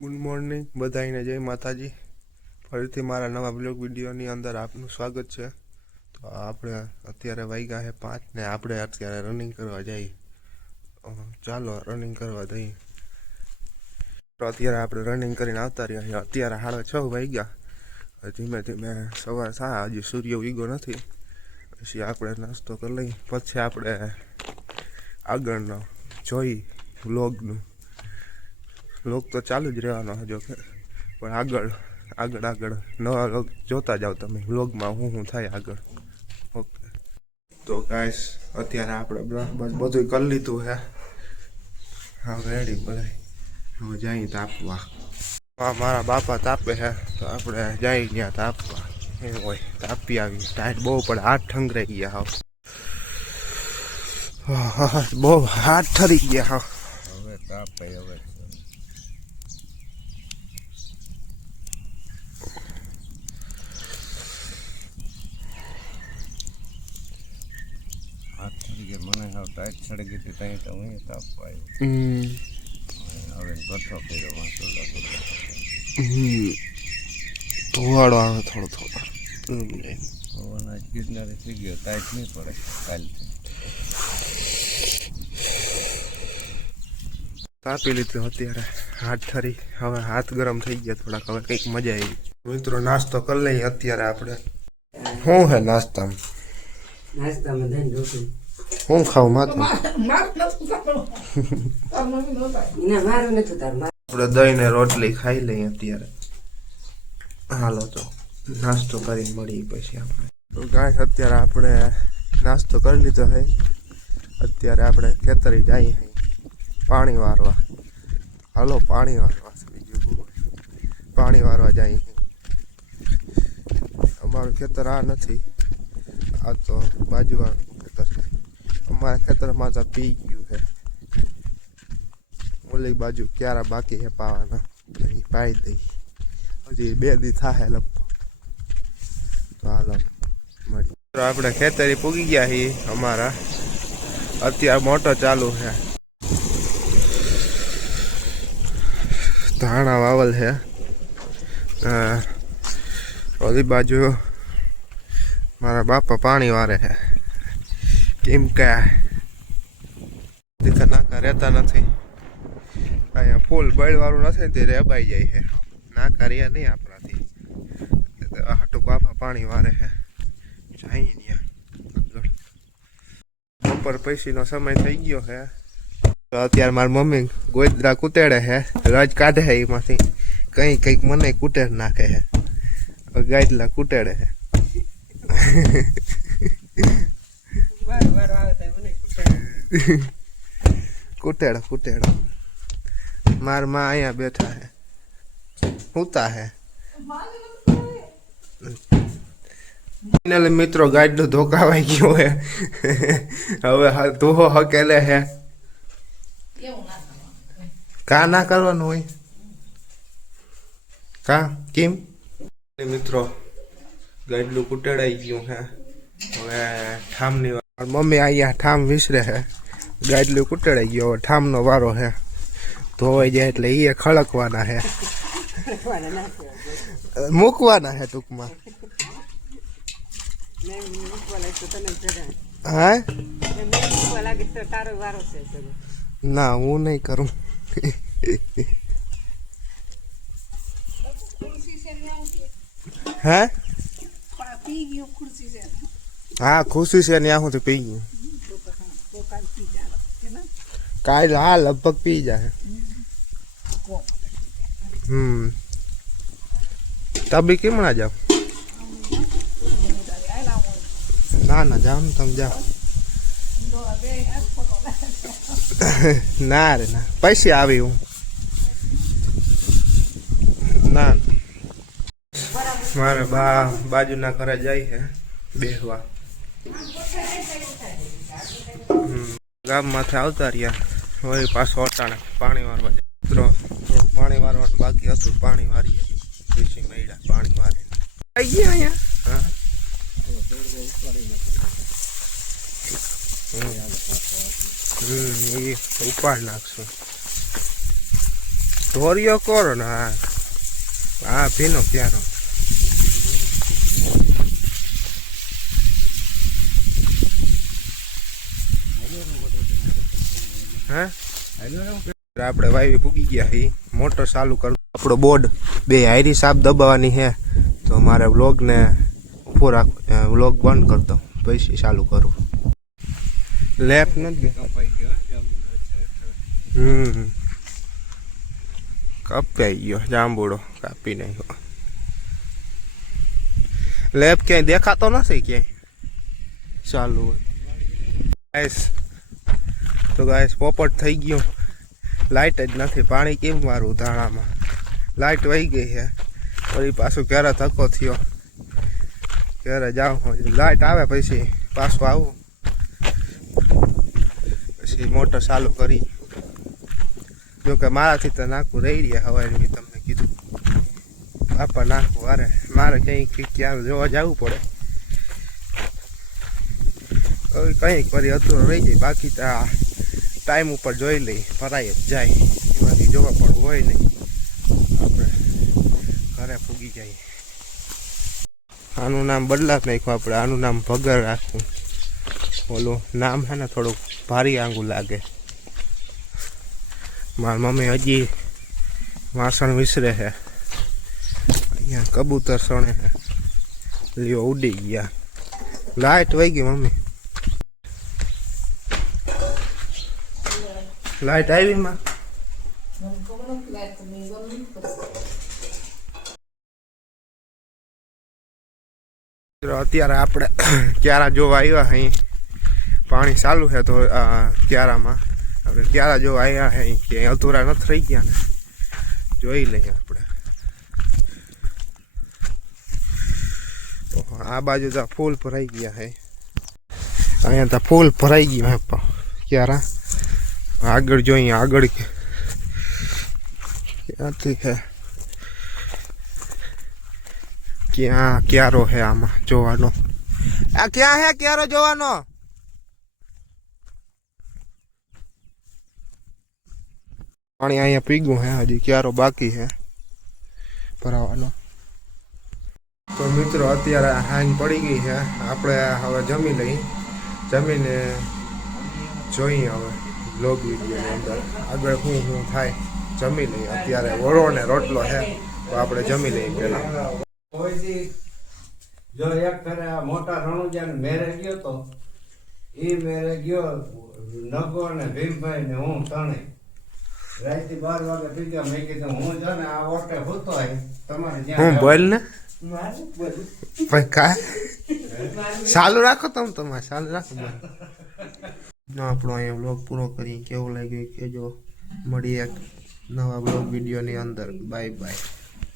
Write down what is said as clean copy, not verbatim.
Good morning બધાને જય માતાજી। ફરીથી મારા નવા બ્લોગ વિડીયોની અંદર આપનું સ્વાગત છે। તો આપણે અત્યારે વાગ્યા છે 5 ને આપણે અત્યારે રનિંગ કરવા જઈએ। ચાલો રનિંગ કરવા જઈએ। તો અત્યારે આપણે રનિંગ કરીને આવતા રહ્યા। અત્યારે 6:30 વાગ્યા। ધીમે ધીમે સવાર થાય, હજી સૂર્ય ઉગ્યો નથી। પછી આપણે નાસ્તો કરી લઈએ, પછી આપણે આગળનો જોઈ વ્લોગનું। लोग तो चालू ज रहवानो है जो के पण आगळ नवा लोग जोता जाओ तमे व्लॉग में हूँ थाय आगळ। ओके तो गाइस अत्यारे आपणे बस बधुं कर लीधुं है। हाँ रेडी बधाय हवे जाई तापवा। मारा बापा तापे है तो आपणे जाई त्यां तापवा। ए होय तापी आवी, टाइट बहु पड़े, हाथ ठंगराई गया। हां बहु हाथ ठरी गया। हाँ हवे तापे हवे મને હાવ ટાઈટ ચડી ગઈ હતી ત્યાં તો હું તાપવા આવ્યો। હવે ગઠ્ઠો કર્યો વાંચો ધોવાડો આવે થોડો થોડો પવન આજ ગિરનારે થઈ ગયો, ટાઈટ નહીં પડે કાલથી। તાપી લીધું અત્યારે હાથ ઠરી, હવે હાથ ગરમ થઈ ગયા થોડાક, હવે કંઈક મજા આવી। મિત્રો નાસ્તો કરી લઈએ અત્યારે આપણે। શું હે નાસ્તામાં? નાસ્તામાં દહીં રોટલી। હું ખાઉં માથું આપણે દહીં ને રોટલી ખાઈ લઈએ અત્યારે। હાલો તો નાસ્તો કરી મળી પછી આપણે। તો ગાય અત્યારે આપણે નાસ્તો કરી લીધો છે। અત્યારે આપણે ખેતરી જઈએ પાણી વારવા। હાલો પાણી વારવા, પાણી વારવા જઈએ। અમારું ખેતર આ નથી, આ તો બાજુવાળું ખેતર છે। અમારા ખેતરમાં તો પી ગયું છે, ઓલી બાજુ ક્યારા બાકી છે પાવાના, અહીં પાઈ દઈ, હજી 2 દી થાય લગભગ। તો હાલો મળી। તો આપણે ખેતરી પૂગી ગયા છીએ અમારા। અત્યારે મોટર ચાલુ છે, ધાણા વાવલ છે। ઓલી બાજુ મારા બાપા પાણી વારે છે, કેમ કે દીકરા નાકા રહેતા નથી। અહીંયા ફૂલ બળવાળું નથી ને તે રેબાઈ જાય છે, નાકા રહ્યા નહીં આપણાથી। હાટું બાપા પાણી વારે છે, જઈએ ત્યાં આગળ। બપોર પછીનો સમય થઈ ગયો છે। તો અત્યારે મારી મમ્મી ગોદરા કૂટેડે છે, રજ કાઢે છે એમાંથી, કંઈક મને કૂટેડ નાખે છે, ગાયટલા કૂટેડે છે। કૂટેડો કૂટેડો। માર માં અહીંયા બેઠા હે, હુતા હે। મિત્રો ગાડી નું ધોકાવાઈ ગયો હે, હવે ધોહો હકેલે હે। કા ના કરવાનું હોય કા કેમ? મિત્રો ગાડલું કૂટેડાઈ ગયું હે, હવે ઠામની મમ્મી અહીંયા ઠામ વિસરે છે। ગાડલું કૂટેડાઈ ગયો, હવે ઠામનો વારો છે, ધોવાઈ જાય એટલે એ ખળકવાના છે, મૂકવાના છે ટૂંકમાં। હા ના હું નહીં કરું। હે हाँ खुशी से नहीं आऊँ तो पी गई काल। हाँ लगभग पी जाए। तभी क्यों ना जाओ? ना ना जाओ तुम जाओ। ना रे ना पैसे आवी हूँ ना। मारे बाजू ना घरे जाई है बेहवा। गाम माथे आवता रह्या, वही पाछो अटाणे पाणी वारवा। मित्रों पाणी वारवानुं बाकी हतुं, पाणी वारीए पछी मळ्या पाणी वारीने आई गया अहींया। हाँ उपाड़ नाखशुं। ધોરિયો કરો ને હા ભીનો ક્યારો હા આપણે વાવી પૂગી ગયા હી મોટર ચાલુ કર આપણો બોર્ડ બે હાયરી સાપ દબાવવાની છે તો મારે વ્લોગને ઉભો રાખ વ્લોગ બંધ કરતો પછી ચાલુ કરું લેપ નથી કપાઈ ગયો જાંબુડો કાપી નાખ્યો લેપ ક્યાંય દેખાતો નથી ક્યાંય ચાલુ હોય ગાઈસ તો ગાઈસ પોપટ થઈ ગયો લાઇટ જ નથી પાણી કેમ મારું ધાણામાં લાઇટ વહી ગઈ છે વળી પાછું ક્યારે ધક્કો થયો ક્યારે જાઉં લાઇટ આવે પછી પાછું આવું પછી મોટર ચાલુ કરી જોકે મારાથી તો નાખવું રહી રહ્યા હવે મેં તમને કીધું બાપા નાખવું અરે મારે ક્યાંક જોવા જવું પડે હવે કંઈક ફરી અધૂરો રહી જાય બાકી તો ટાઈમ ઉપર જોઈ લઈ ફરાઈ જ જાય એમાંથી જોવા પડવું હોય નહીં આપણે ઘરે પૂગી જાય આનું નામ બદલા નાખ્યું આપણે આનું નામ ભગર રાખવું ઓલું નામ છે ને થોડુંક ભારી આંગું લાગે મારી મમ્મી હજી વાસણ વિસરે છે અહીંયા કબૂતર સણે છે લીઓ ઉડી ગયા લાઈટ વહી ગઈ મમ્મી લાઈટ આવી માં અત્યારે આપણે ક્યારા જોવા આવ્યા અહીં પાણી ચાલુ છે તો ક્યારામાં આપણે ક્યારા જોવા આવ્યા છે કે અધૂરા નથી રહી ગયા ને જોઈ લઈએ આપણે આ બાજુ તો ફૂલ ભરાઈ ગયા છે અહીંયા તો ફૂલ ભરાઈ ગયું હે ક્યારા આગળ જોઈએ આગળ ક્યાંથી છે ક્યાં ક્યારો હે આમાં જોવાનો આ ક્યાં હે ક્યારો જોવાનો પાણી અહીંયા પીગું હે હજી ક્યારો બાકી હે ભરાવાનો તો મિત્રો અત્યારે હાંજ પડી ગઈ છે આપણે હવે જમી લઈ જમીને જોઈએ હવે બ્લોગ વિડીયોની અંદર આગળ શું થાય જમી લઈએ અત્યારે વડો ને રોટલો છે તો આપણે જમી લઈએ પેલા જો એક ફેરે મોટા રણુજાને મેરે ગયો તો એ મેરે ગયો નગો ને ભીમભાઈ ને હું ત્રણે રાતે 12 વાગે પીધા મેં કીધું હું જો ને આ ઓટે હોતો હોય તમારે હું બોલ ને ભાઈ કા ચાલુ રાખો તમે તમારે ચાલુ રાખો આપણો અહીંયા બ્લોગ પૂરો કરીએ કેવું લાગ્યું કેજો મળીએ નવા બ્લોગ વિડીયોની અંદર બાય બાય